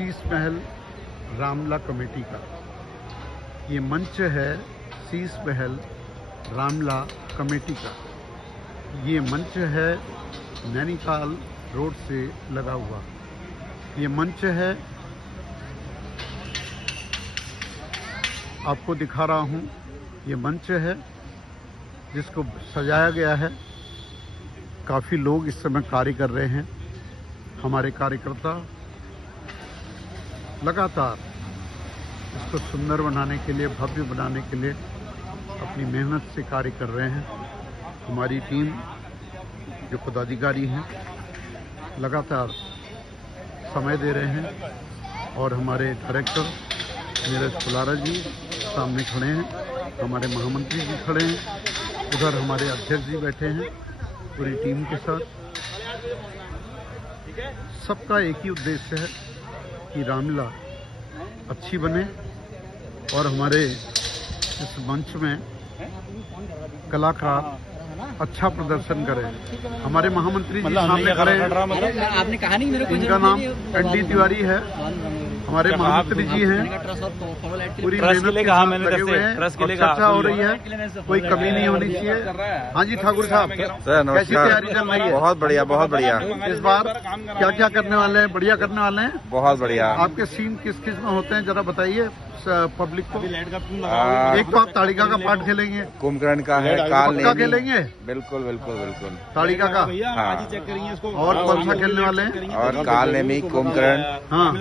शीश महल रामला कमेटी का ये मंच है। शीश महल रामला कमेटी का ये मंच है, नैनीताल रोड से लगा हुआ ये मंच है। आपको दिखा रहा हूँ, ये मंच है जिसको सजाया गया है। काफ़ी लोग इस समय कार्य कर रहे हैं। हमारे कार्यकर्ता लगातार इसको सुंदर बनाने के लिए, भव्य बनाने के लिए अपनी मेहनत से कार्य कर रहे हैं। हमारी टीम जो पदाधिकारी हैं लगातार समय दे रहे हैं और हमारे डायरेक्टर नीरज फुलारा जी सामने खड़े हैं, हमारे महामंत्री जी खड़े हैं, उधर हमारे अध्यक्ष जी बैठे हैं पूरी टीम के साथ। सबका एक ही उद्देश्य है कि रामला अच्छी बने और हमारे इस मंच में कलाकार अच्छा प्रदर्शन करें। हमारे महामंत्री जी सामने खड़े हैं, आपने कहा नहीं मेरे को, इनका नाम एनडी तिवारी है। हमारे महामंत्री जी हैं, पूरी मेहनत के साथ लगे हुए हैं और चर्चा हो रही है, कोई कमी नहीं होनी चाहिए। हाँ जी ठाकुर साहब, कैसी तैयारी चल रही है? बहुत बढ़िया, बहुत बढ़िया। इस बार क्या क्या करने वाले हैं? बढ़िया करने वाले हैं, बहुत बढ़िया। आपके सीन किस किस में होते हैं जरा बताइए पब्लिक को। एक तो आप ताड़िका का पाठ खेलेंगे, कुंभकर्ण का है, काल का खेलेंगे, बिल्कुल बिल्कुल बिल्कुल ताड़िका का। हाँ। और कौन सा खेलने वाले हैं? और काल नेमी, कुंभकर्ण। हाँ,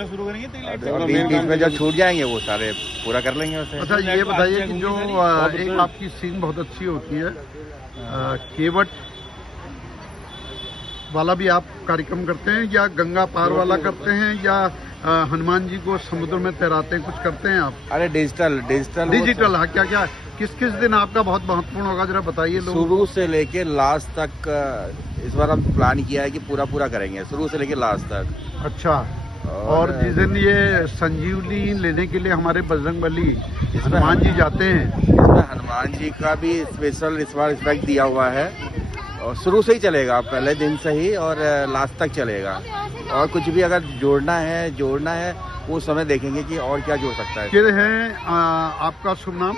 बीच बीच में जो छूट जाएंगे वो सारे पूरा कर लेंगे उसे। अच्छा ये बताइए कि जो एक आपकी सीन बहुत अच्छी होती है, केवट वाला भी आप कार्यक्रम करते हैं या गंगा पार वाला करते हैं या हनुमान जी को समुद्र में तैराते हैं, कुछ करते हैं आप? अरे डिजिटल हाँ, क्या क्या किस किस दिन आपका बहुत महत्वपूर्ण होगा जरा बताइए लोग। शुरू से लेके लास्ट तक इस बार हम प्लान किया है कि पूरा करेंगे, शुरू से लेके लास्ट तक। अच्छा, और जिस दिन ये संजीवनी लेने के लिए हमारे बजरंगबली हनुमान जी जाते हैं, इसमें हनुमान जी का भी स्पेशल इस बार इफेक्ट दिया हुआ है और शुरू से ही चलेगा, पहले दिन से ही और लास्ट तक चलेगा। और कुछ भी अगर जोड़ना है वो समय देखेंगे कि और क्या जोड़ सकता है। ये है आपका शुभ नाम?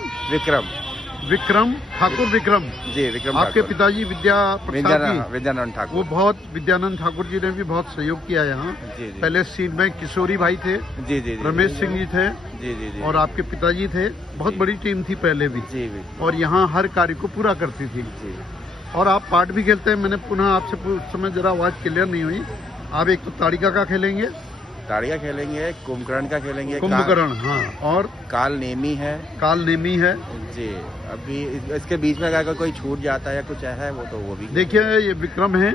विक्रम ठाकुर। विक्रम जी, विक्रम। आपके पिताजी विद्यानंद ठाकुर, वो बहुत विद्यानंद ठाकुर जी ने भी बहुत सहयोग किया यहाँ। पहले सीन में किशोरी भाई थे, जी, रमेश सिंह जी थे, जी, और आपके पिताजी थे। बहुत बड़ी टीम थी पहले भी, जी, और यहाँ हर कार्य को पूरा करती थी। और आप पार्ट भी खेलते हैं। मैंने पुनः आपसे उस समय जरा आवाज क्लियर नहीं हुई। आप एक तो ताड़िका का खेलेंगे, कुंभकर्ण का खेलेंगे, कुंभकर्ण, हाँ, और काल नेमी है जी। अभी इसके बीच में अगर कोई छूट जाता है या कुछ है वो भी देखिए। ये विक्रम है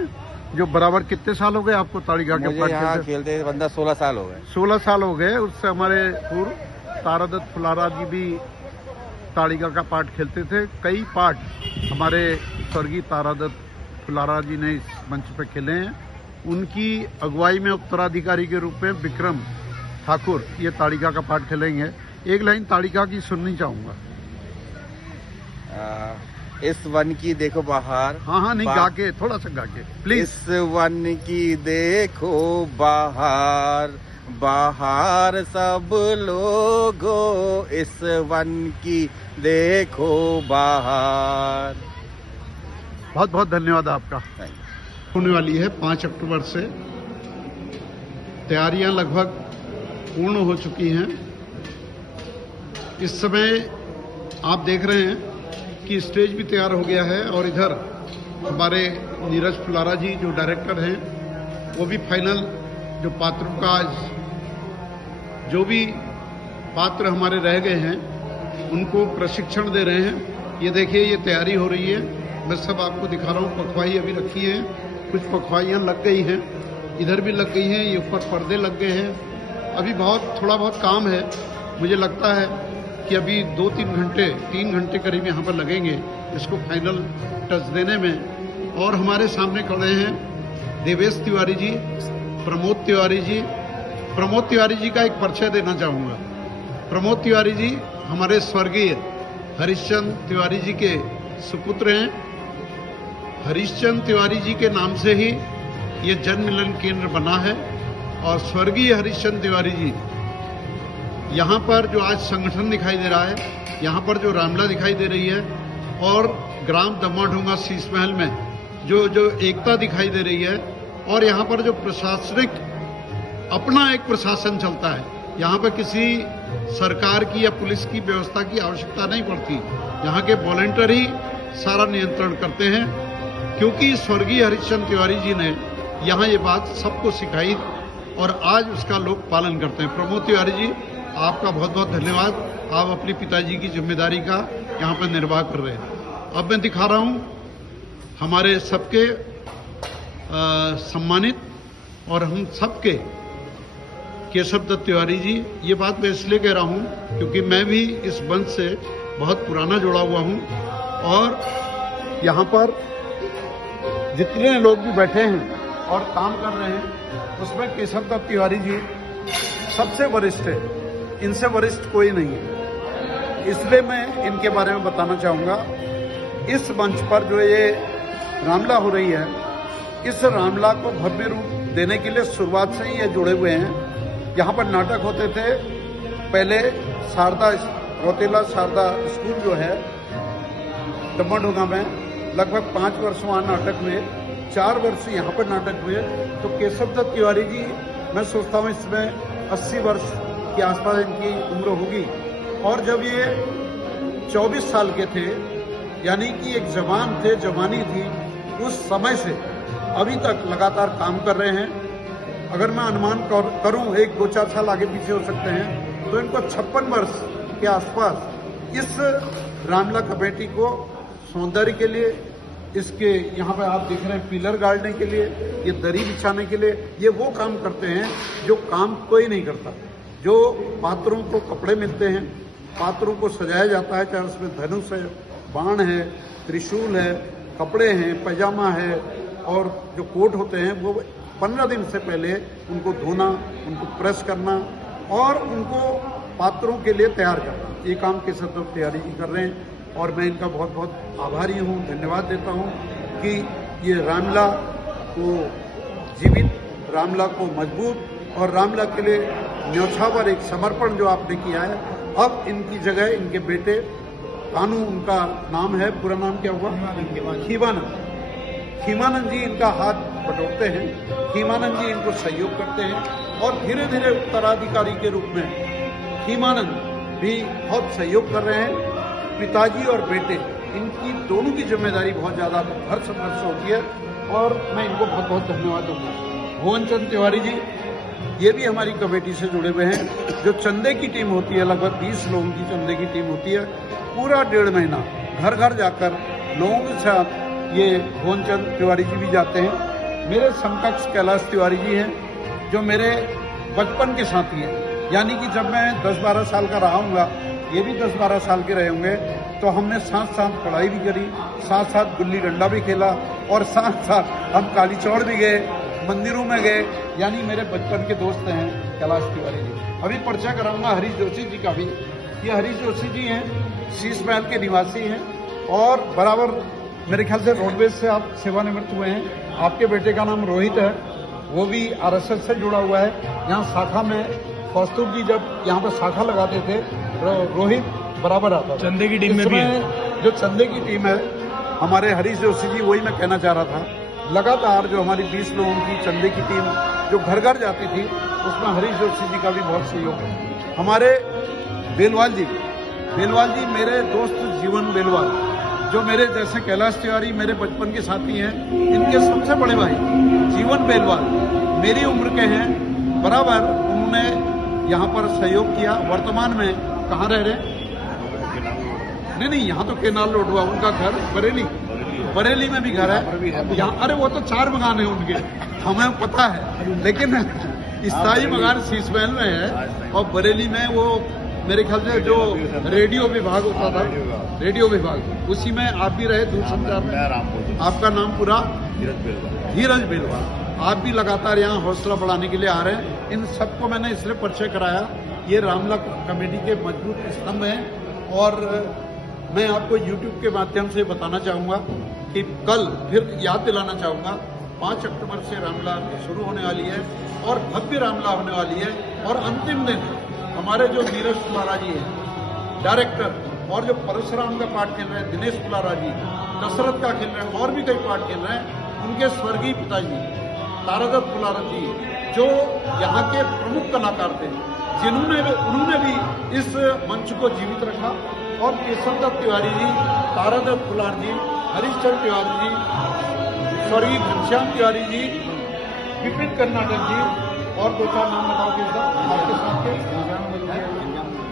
जो बराबर कितने साल हो गए आपको ताड़िका के पाठ खेलते? बंदा 16 साल हो गए। 16 साल हो गए। उससे हमारे पूर्व तारादत्त फुलारा जी भी ताड़िका का पाठ खेलते थे। कई पाठ हमारे स्वर्गीय तारादत्त फुलारा जी ने इस मंच पे खेले हैं। उनकी अगुवाई में उत्तराधिकारी के रूप में विक्रम ठाकुर ये ताड़िका का पाठ खेलेंगे। एक लाइन ताड़िका की सुननी चाहूंगा। इस वन की देखो बाहर। हाँ, नहीं गा के, थोड़ा सा गा के प्लीज। इस वन की देखो बाहर, बाहर सब लोगों, इस वन की देखो बाहर। बहुत बहुत धन्यवाद आपका। होने वाली है 5 अक्टूबर से। तैयारियां लगभग पूर्ण हो चुकी हैं। इस समय आप देख रहे हैं कि स्टेज भी तैयार हो गया है और इधर हमारे नीरज फुलारा जी जो डायरेक्टर हैं वो भी फाइनल जो पात्रों का जो भी पात्र हमारे रह गए हैं उनको प्रशिक्षण दे रहे हैं। ये देखिए, ये तैयारी हो रही है। मैं सब आपको दिखा रहा हूँ। पखवाई अभी रखी है, कुछ पखवाइयाँ लग गई हैं, इधर भी लग गई हैं, ये ऊपर पर्दे लग गए हैं। अभी थोड़ा बहुत काम है। मुझे लगता है कि अभी 2-3 घंटे 3 घंटे करीब यहाँ पर लगेंगे इसको फाइनल टच देने में। और हमारे सामने खड़े हैं देवेश तिवारी जी, प्रमोद तिवारी जी। प्रमोद तिवारी जी का एक परिचय देना चाहूँगा। प्रमोद तिवारी जी हमारे स्वर्गीय हरिश्चंद्र तिवारी जी के सुपुत्र हैं। हरिश्चंद्र तिवारी जी के नाम से ही ये जन मिलन केंद्र बना है और स्वर्गीय हरिश्चंद्र तिवारी जी, यहाँ पर जो आज संगठन दिखाई दे रहा है, यहाँ पर जो रामला दिखाई दे रही है और ग्राम दम्माढोंगा शीश महल में जो एकता दिखाई दे रही है, और यहाँ पर जो प्रशासनिक अपना एक प्रशासन चलता है, यहाँ पर किसी सरकार की या पुलिस की व्यवस्था की आवश्यकता नहीं पड़ती। यहाँ के वॉलंटियर ही सारा नियंत्रण करते हैं, क्योंकि स्वर्गीय हरिश्चंद्र तिवारी जी ने यहाँ ये बात सबको सिखाई और आज उसका लोग पालन करते हैं। प्रमोद तिवारी जी, आपका बहुत बहुत धन्यवाद। आप अपने पिताजी की जिम्मेदारी का यहाँ पर निर्वाह कर रहे हैं। अब मैं दिखा रहा हूँ हमारे सबके सम्मानित और हम सबके केशव दत्त तिवारी जी। ये बात मैं इसलिए कह रहा हूँ क्योंकि मैं भी इस वंश से बहुत पुराना जुड़ा हुआ हूँ, और यहाँ पर जितने लोग भी बैठे हैं और काम कर रहे हैं उसमें केशव दत्त तिवारी जी सबसे वरिष्ठ है, इनसे वरिष्ठ कोई नहीं है। इसलिए मैं इनके बारे में बताना चाहूँगा। इस मंच पर जो ये रामला हो रही है, इस रामला को भव्य रूप देने के लिए शुरुआत से ही ये जुड़े हुए हैं। यहाँ पर नाटक होते थे पहले, शारदा रौतेला शारदा स्कूल जो है दम्माढोंगा में, लगभग 5 वर्ष वहाँ नाटक हुए, 4 वर्ष यहाँ पर नाटक हुए। तो केशव दत्त तिवारी जी, मैं सोचता हूँ इसमें 80 वर्ष के आसपास इनकी उम्र होगी, और जब ये 24 साल के थे, यानी कि एक जवान थे, जवानी थी, उस समय से अभी तक लगातार काम कर रहे हैं। अगर मैं अनुमान करूं 1-2-4 साल आगे पीछे हो सकते हैं, तो इनको 56 वर्ष के आसपास इस रामला कमेटी को सौंदर्य के लिए, इसके यहाँ पे आप देख रहे हैं पिलर गाड़ने के लिए, ये दरी बिछाने के लिए, ये वो काम करते हैं जो काम कोई नहीं करता। जो पात्रों को कपड़े मिलते हैं, पात्रों को सजाया जाता है, चाहे उसमें धनुष है, बाण है, त्रिशूल है, कपड़े हैं, पैजामा है, और जो कोट होते हैं वो 15 दिन से पहले उनको धोना, उनको प्रेस करना और उनको पात्रों के लिए तैयार करना, ये काम केशव दत्त तिवारी जी कर रहे हैं। और मैं इनका बहुत बहुत आभारी हूँ, धन्यवाद देता हूँ कि ये रामला को जीवित, रामला को मजबूत और रामला के लिए न्यौछावर एक समर्पण जो आपने किया है। अब इनकी जगह इनके बेटे कानू, उनका नाम है, पूरा नाम क्या हुआ? खीमानंद। खीमानंद जी इनका हाथ बटोरते हैं, खीमानंद जी इनको सहयोग करते हैं, और धीरे धीरे उत्तराधिकारी के रूप में खीमानंद भी बहुत सहयोग कर रहे हैं। पिताजी और बेटे, इनकी दोनों की जिम्मेदारी बहुत ज़्यादा हर संघर्ष होती है, और मैं इनको बहुत बहुत धन्यवाद दूंगा। भुवन चंद तिवारी जी, ये भी हमारी कमेटी से जुड़े हुए हैं। जो चंदे की टीम होती है, लगभग 20 लोगों की चंदे की टीम होती है, पूरा 1.5 महीना घर घर जाकर लोगों के साथ ये भुवन चंद तिवारी जी भी जाते हैं। मेरे समकक्ष कैलाश तिवारी जी हैं, जो मेरे बचपन के साथी हैं, यानी कि जब मैं 10-12 साल का रहा हूँगा, ये भी 10-12 साल के रहे होंगे, तो हमने साथ साथ पढ़ाई भी करी, साथ साथ गुल्ली डंडा भी खेला, और साथ साथ हम काली चौड़ भी गए, मंदिरों में गए, यानी मेरे बचपन के दोस्त हैं कैलाश तिवारी जी। अभी परिचय कराऊंगा हरीश जोशी जी का भी। ये हरीश जोशी जी हैं, शीश महल के निवासी हैं, और बराबर मेरे ख्याल से रोडवेज से आप सेवानिवृत्त हुए हैं। आपके बेटे का नाम रोहित है, वो भी RSS से जुड़ा हुआ है। यहाँ शाखा में कौस्तुभ जी जब यहाँ पर शाखा लगाते थे, रोहित बराबर आता था। चंदे की टीम में भी है। जो चंदे की टीम है हमारे हरीश जोशी जी, वही मैं कहना चाह रहा था। लगातार जो हमारी 20 लोगों की चंदे की टीम जो घर घर जाती थी, उसमें हरीश जोशी जी का भी बहुत सहयोग है। हमारे बेलवाल जी मेरे दोस्त जीवन बेलवाल, जो मेरे जैसे कैलाश तिवारी मेरे बचपन के साथी हैं, इनके सबसे बड़े भाई जीवन बेलवाल मेरी उम्र के हैं, बराबर उन्होंने यहाँ पर सहयोग किया। वर्तमान में कहाँ रह रहे? नहीं, यहाँ तो केनाल रोड हुआ, उनका घर बरेली में भी घर है यहाँ। अरे वो तो 4 मकान है उनके, हमें पता है, लेकिन स्थायी मकान शीश महल में है, और बरेली में वो मेरे ख्याल से जो रेडियो विभाग होता था, रेडियो विभाग, उसी में आप भी रहे दूरसंचार में। आपका नाम पूरा? धीरज बेलवाल। आप भी लगातार यहाँ हौसला बढ़ाने के लिए आ रहे हैं। इन सबको मैंने इसलिए परिचय कराया, ये रामला कमेटी के मजबूत स्तंभ हैं। और मैं आपको YouTube के माध्यम से बताना चाहूँगा कि कल फिर याद दिलाना चाहूँगा 5 अक्टूबर से रामलीला शुरू होने वाली है और भव्य रामलीला होने वाली है। और अंतिम दिन हमारे जो नीरज पुलारा जी हैं डायरेक्टर, और जो परशुराम का पार्ट खेल रहे हैं दिनेश पुलारा जी, दशरथ का खेल रहे हैं और भी कई पार्ट खेल रहे हैं, उनके स्वर्गीय पिताजी तारादत्त पुलारा जी जो यहाँ के प्रमुख कलाकार थे, उन्होंने भी इस मंच को जीवित रखा। और केशव दत्त तिवारी जी, तारादत्त पुलार जी, हरीशचंद्र तिवारी जी, स्वर्गीय घनश्याम तिवारी जी, विपिन कर्नाटक जी, और दो चार नाम बताओ आपके साथ के,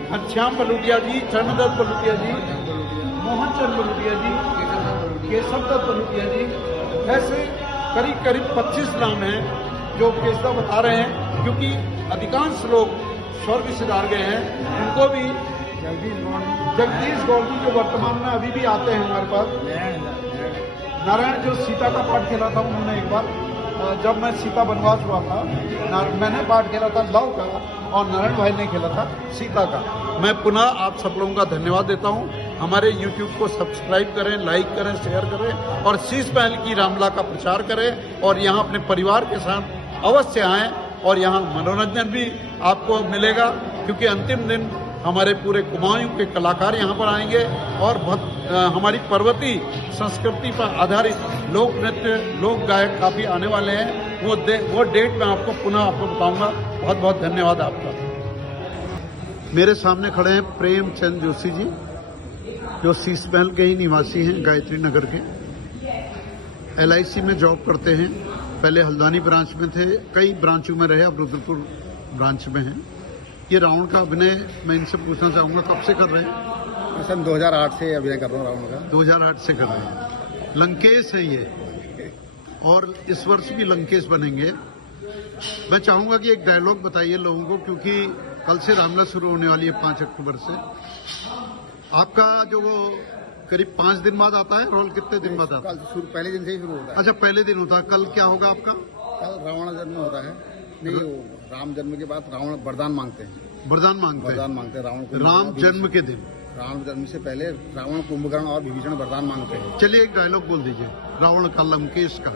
घनश्याम बलूटिया जी, चरणदत्त बलूटिया जी, मोहन चंद बलूटिया जी, केशव दत्त बलूटिया जी, ऐसे करीब करीब 25 नाम हैं जो केशव बता रहे हैं, क्योंकि अधिकांश लोग स्वर्ग सिधार गए हैं। उनको भी जगदीश गौड़ जी जो वर्तमान में अभी भी आते हैं हमारे पास, नारायण जो सीता का पाठ खेला था उन्होंने एक बार, जब मैं सीता वनवास हुआ था, मैंने पाठ खेला था लव का और नारायण भाई ने खेला था सीता का। मैं पुनः आप सब लोगों का धन्यवाद देता हूं। हमारे YouTube को सब्सक्राइब करें, लाइक करें, शेयर करें और शीश महल की रामलीला का प्रचार करें और यहाँ अपने परिवार के साथ अवश्य आएँ। और यहाँ मनोरंजन भी आपको मिलेगा, क्योंकि अंतिम दिन हमारे पूरे कुमाऊं के कलाकार यहाँ पर आएंगे और हमारी पर्वतीय संस्कृति पर आधारित लोक नृत्य, लोक गायक काफ़ी आने वाले हैं। वो डेट मैं आपको पुनः बताऊंगा। बहुत बहुत धन्यवाद आपका। मेरे सामने खड़े हैं प्रेमचंद जोशी जी, जो शीश महल के ही निवासी हैं, गायत्री नगर के। LIC में जॉब करते हैं, पहले हल्द्वानी ब्रांच में थे, कई ब्रांचों में रहे, अब रुद्रपुर ब्रांच में हैं। ये रावण का अभिनय मैं इनसे पूछना चाहूँगा, कब से कर रहे हैं? सन 2008 से अभिनय कर रहा हूँ रावण का। 2008 से कर रहे हैं। लंकेश है ये, और इस वर्ष भी लंकेश बनेंगे। मैं चाहूँगा कि एक डायलॉग बताइए लोगों को, क्योंकि कल से रामलीला शुरू होने वाली है 5 अक्टूबर से। आपका जो करीब 5 दिन बाद आता है रोल, कितने दिन बाद आता है? कल पहले दिन से ही शुरू होता है। अच्छा, पहले दिन होता है। कल क्या होगा आपका? कल रावण जन्म होता है। नहीं, वो राम जन्म के बाद रावण वरदान मांगते हैं। वरदान मांगते हैं रावण को। राम जन्म के दिन, राम जन्म से पहले रावण, कुंभकर्ण और विभीषण वरदान मांगते हैं। चलिए एक डायलॉग बोल दीजिए रावण का, लंकेश का।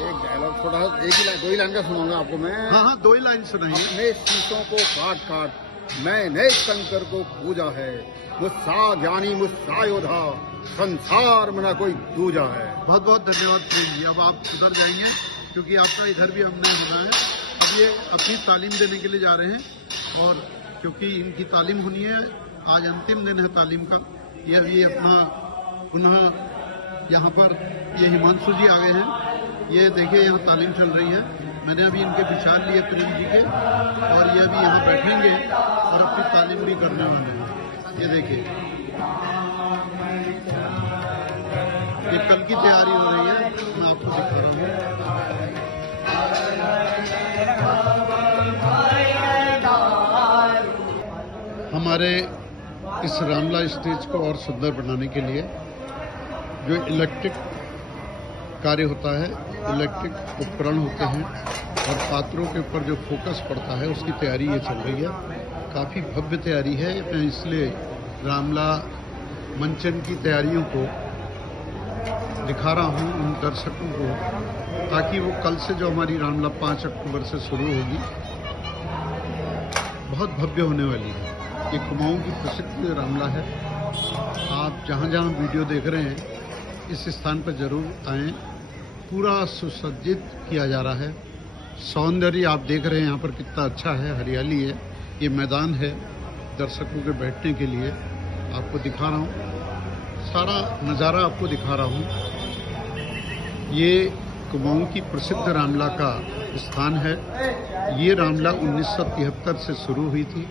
एक डायलॉग छोटा सा, एक ही लाइन, 2 ही लाइन का सुनाऊंगा आपको मैं। हाँ, 2 ही लाइन सुनाइए। अपने शीशों को काट काट मैंने शंकर को पूजा है, मुझसा ज्ञानी मुझसा योधा, संसार में न कोई दूजा है। बहुत बहुत धन्यवाद प्रेम जी। अब आप उधर जाएंगे, क्योंकि आपका इधर भी हमने होना है। अब ये अपनी तालीम देने के लिए जा रहे हैं, और क्योंकि इनकी तालीम होनी है, आज अंतिम दिन है तालीम का। ये अपना पुनः यहाँ पर ये हिमांशु जी आ गए हैं। ये देखिए यहाँ तालीम चल रही है। मैंने अभी इनके विचार लिए प्रेम जी के, और ये अभी यहाँ बैठेंगे और अपनी तालीम भी करने वाले हैं। ये देखिए, ये कल की तैयारी हो रही है, मैं आपको दिखा रहा हूँ। हमारे इस रामलीला स्टेज को और सुंदर बनाने के लिए जो इलेक्ट्रिक कार्य होता है, इलेक्ट्रिक उपकरण होते हैं और पात्रों के ऊपर जो फोकस पड़ता है, उसकी तैयारी ये चल रही है। काफ़ी भव्य तैयारी है। मैं इसलिए रामलीला मंचन की तैयारियों को दिखा रहा हूँ उन दर्शकों को, ताकि वो कल से जो हमारी रामलीला 5 अक्टूबर से शुरू होगी, बहुत भव्य होने वाली है। ये कुमाऊं की प्रसिद्ध रामलीला है। आप जहाँ जहाँ वीडियो देख रहे हैं, इस स्थान पर जरूर आएँ। पूरा सुसज्जित किया जा रहा है। सौंदर्य आप देख रहे हैं यहाँ पर कितना अच्छा है, हरियाली है। ये मैदान है दर्शकों के बैठने के लिए। आपको दिखा रहा हूँ, सारा नज़ारा आपको दिखा रहा हूँ। ये कुमाऊं की प्रसिद्ध रामलीला का स्थान है। ये रामलीला 1973 से शुरू हुई थी।